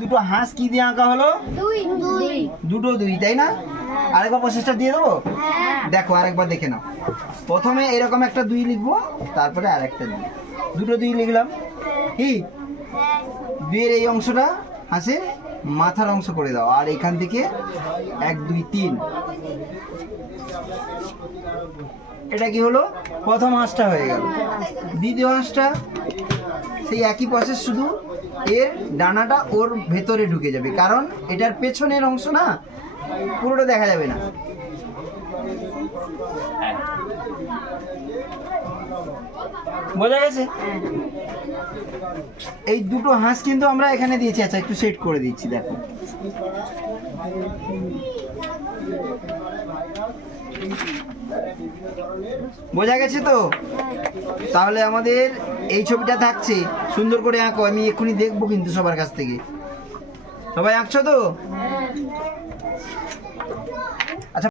দুটো হাঁস কি দিয়ে আঁকা হলো? দুটো দুই, তাই না? আরেকবার প্রসেসটা দিয়ে দেবো। দেখো আরেকবার দেখে নাও। প্রথমে এরকম একটা দুই লিখবো, তারপরে আরেকটা দুই, দুটো দুই লিখলাম। কি দুইয়ের এই অংশটা হাঁসের মাথার অংশ করে দাও, আর এখান থেকে 1 2 3। এটা কি হলো? প্রথম হাঁসটা হয়ে গেল। দ্বিতীয় হাঁসটা সেই একই প্রসেস, শুধু এর ডানাটা ওর ভেতরে ঢুকে যাবে, কারণ এটার পেছনের অংশ না, পুরোটা দেখা যাবে না। বোঝা গেছে? এই দুটো হাঁস কিন্তু আমরা এখানে দিয়েছি। আচ্ছা একটু সেট করে দিচ্ছি, দেখো। বোঝা গেছে তো? তাহলে আমাদের এই ছবিটা থাকছে, সুন্দর করে আঁকো। আমি এক্ষুনি দেখবো কিন্তু সবার কাছ থেকে। সবাই আঁকছো তো?